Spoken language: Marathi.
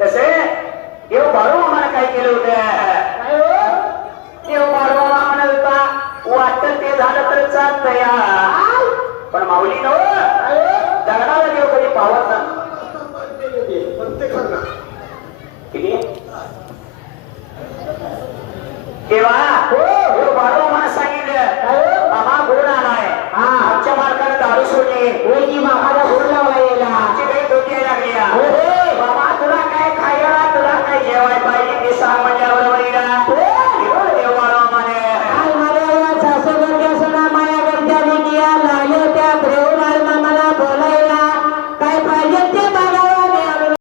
तसे देव बाळू आम्हाला काय केलं होतं देव बाळू म्हणत होता वाटत ते झालं तर चालत या पण माऊली नव दगडाला देव कधी पावत